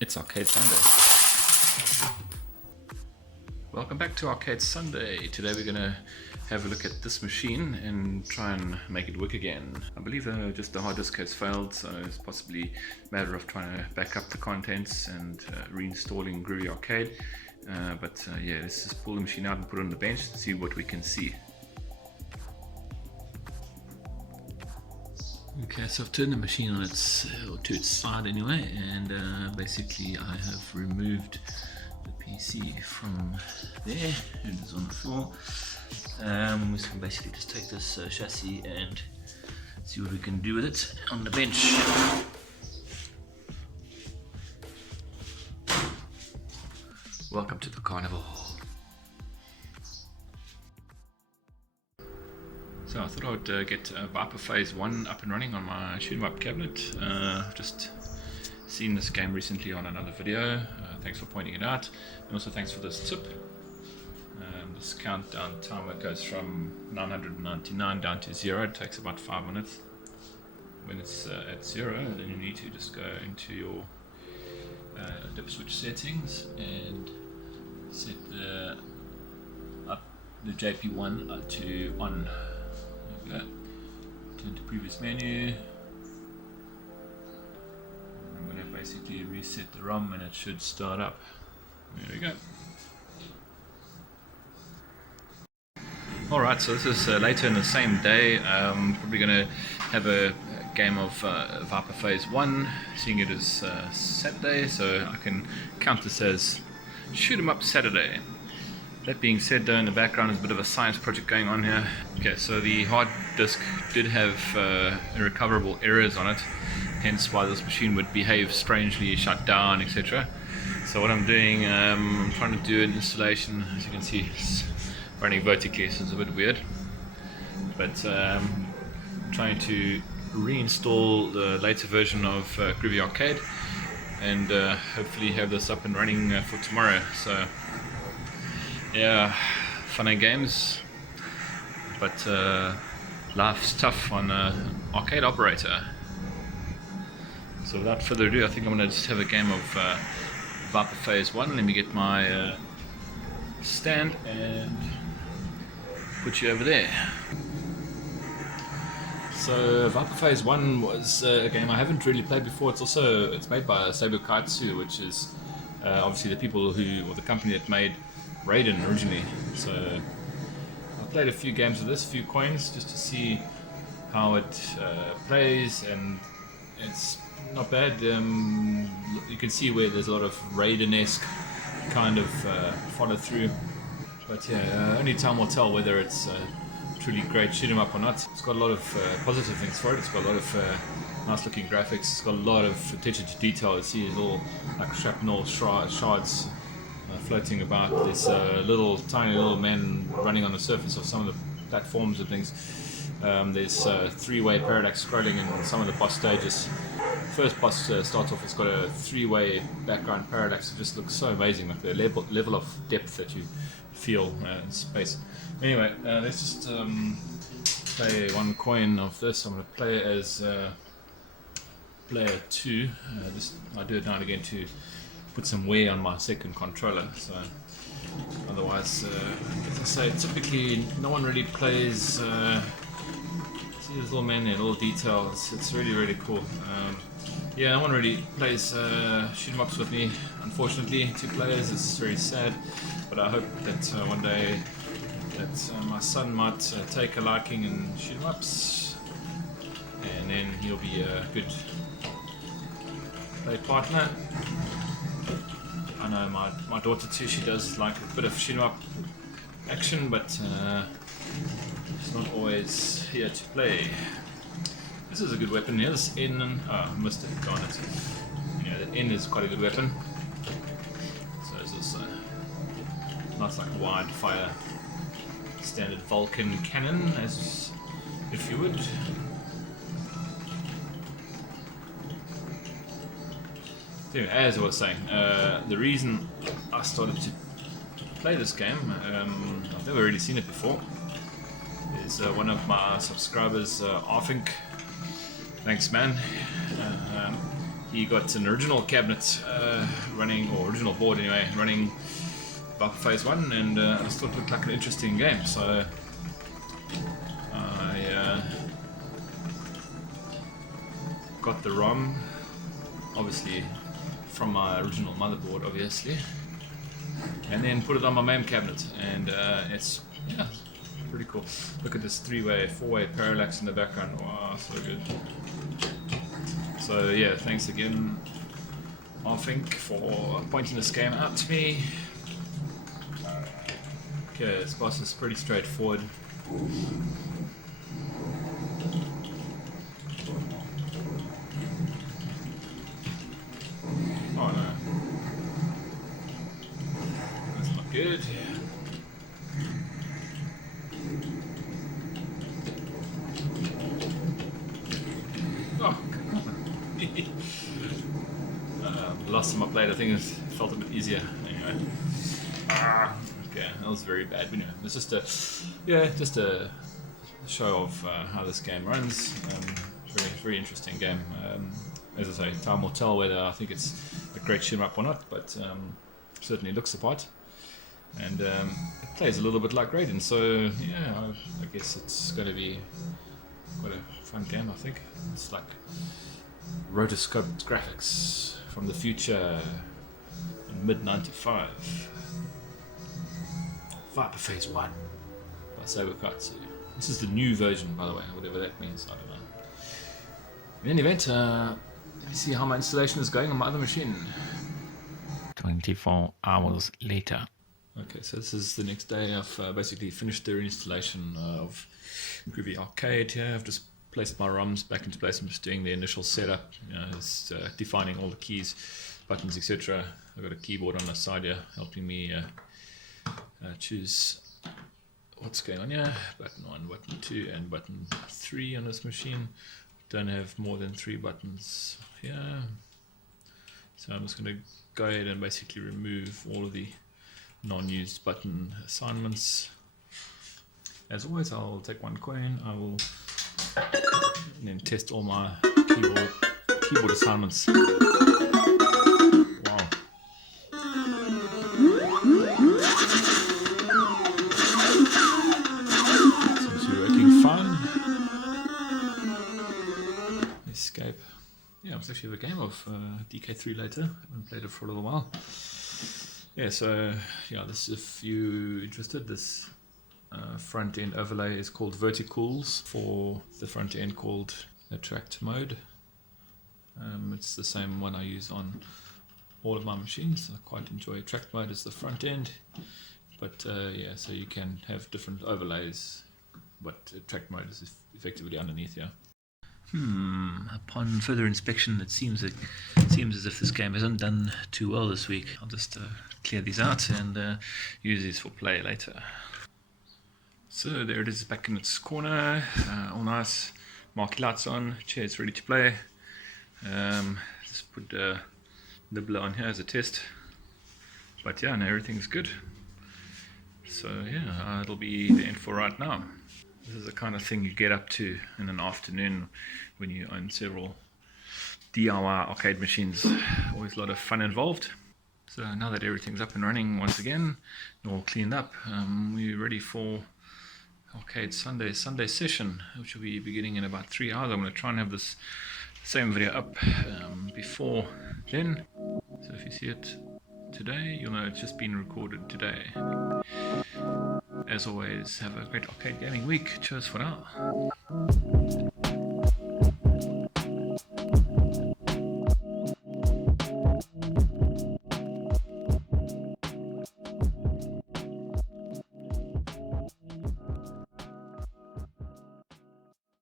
It's Arcade Sunday. Welcome back to Arcade Sunday. Today we're gonna have a look at this machine and try and make it work again. I believe just the hard disk has failed, so it's possibly a matter of trying to back up the contents and reinstalling Groovy Arcade. Yeah, let's just pull the machine out and put it on the bench and see what we can see. Okay, so I've turned the machine on to its side anyway, and basically I have removed the PC from there. It is on the floor. We can basically just take this chassis and see what we can do with it on the bench. Welcome to the carnival. So I thought I would get Viper Phase 1 up and running on my shoot 'em up cabinet. I've just seen this game recently on another video. Thanks for pointing it out, and also thanks for this tip. This countdown timer goes from 999 down to 0. It takes about 5 minutes. When it's at 0, then you need to just go into your dip switch settings and set the JP1 to on. Turn to previous menu. I'm going to basically reset the ROM and it should start up. There we go. Alright, so this is later in the same day. Probably going to have a game of Viper Phase 1, seeing it as Saturday, so I can count this as Shoot 'em Up Saturday. That being said, though, in the background is a bit of a science project going on here. Okay, so the hard disk did have irrecoverable errors on it, hence why this machine would behave strangely, shut down, etc. So what I'm doing, I'm trying to do an installation. As you can see, it's running vertically, so it's a bit weird. But trying to reinstall the later version of Groovy Arcade and hopefully have this up and running for tomorrow. So yeah, fun and games, but life's tough on an arcade operator. So without further ado, I think I'm going to just have a game of Viper Phase 1. Let me get my stand and put you over there. So Viper Phase 1 was a game I haven't really played before. It's made by Saber Kaitsu, which is obviously the company that made Raiden originally. So I played a few games of this, a few coins, just to see how it plays, and it's not bad. You can see where there's a lot of Raiden-esque kind of follow through, but yeah, only time will tell whether it's truly great shoot 'em up or not. It's got a lot of positive things for it. It's got a lot of nice looking graphics. It's got a lot of attention to detail. You see these little like shrapnel shards floating about. There's tiny little men running on the surface of some of the platforms and things. There's three-way parallax scrolling in some of the boss stages. First boss starts off, it's got a three-way background parallax. It just looks so amazing, like the level of depth that you feel in space. Anyway, let's just play one coin of this. I'm going to play as player 2. I do it now and again to put some wear on my second controller, so otherwise, as I say, typically no one really plays. See this little man there, little details. It's really cool. Yeah, no one really plays shoot 'em ups with me. Unfortunately, 2 players. It's very sad, but I hope that one day that my son might take a liking in shoot 'em ups, and then he'll be a good play partner. I know my daughter too, she does like a bit of shoot 'em up action, but she's not always here to play. This is a good weapon here, this N, I missed it, darn it. Yeah, the N is quite a good weapon. So it's this nice like wide fire standard Vulcan cannon, as if you would. Anyway, as I was saying, the reason I started to play this game, I've never really seen it before, is one of my subscribers, Arfink, thanks man, he got an original cabinet running, or original board anyway, running Viper Phase 1, and I just thought it looked like an interesting game, so I got the ROM, obviously from my original motherboard, obviously, and then put it on my main cabinet, and it's pretty cool. Look at this 3-way, 4-way parallax in the background. Wow, so good. So yeah, thanks again, Arfink, for pointing this game out to me. Okay, this boss is pretty straightforward. Oh no. That's not good. Oh, last time I played, I think it felt a bit easier. Anyway. Okay, that was very bad. But anyway, it's just a show of how this game runs. Very interesting game. As I say, time will tell whether I think it's a great shoot 'em up or not, but certainly looks the part. And it plays a little bit like Raiden, so yeah, I guess it's going to be quite a fun game, I think. It's like rotoscoped graphics from the future in mid-95. Viper Phase 1 by Saberkatsu. This is the new version, by the way, whatever that means, I don't know. In any event, let me see how my installation is going on my other machine. 24 hours later. Okay, so this is the next day. I've basically finished the installation of Groovy Arcade here. I've just placed my ROMs back into place. I'm just doing the initial setup, just defining all the keys, buttons, etc. I've got a keyboard on the side here helping me choose what's going on here. Button 1, button 2, and button 3 on this machine. Don't have more than 3 buttons here. So I'm just going to go ahead and basically remove all of the non-used button assignments. As always, I'll take 1 coin. I will then test all my keyboard assignments. Wow. Seems to be working fine. Escape. Yeah, let's actually have a game of DK3 later. I haven't played it for a little while. Yeah, so yeah, this, if you're interested, this front end overlay is called Verticals, for the front end called Attract Mode. It's the same one I use on all of my machines. I quite enjoy Attract Mode as the front end, but yeah, so you can have different overlays, but Attract Mode is effectively underneath here. Upon further inspection, it seems as if this game hasn't done too well this week. I'll just clear these out and use these for play later. So there it is, back in its corner, all nice, marquee lights on, chair's ready to play. Just put Nibbler on here as a test, but yeah, no, everything's good. So yeah, it'll be the end for right now. This is the kind of thing you get up to in an afternoon when you own several DIY arcade machines. Always a lot of fun involved. So now that everything's up and running once again, all cleaned up, we're ready for Arcade Sunday session, which will be beginning in about 3 hours. I'm going to try and have this same video up before then. So if you see it today, you'll know it's just been recorded today. As always, have a great arcade gaming week. Cheers for now.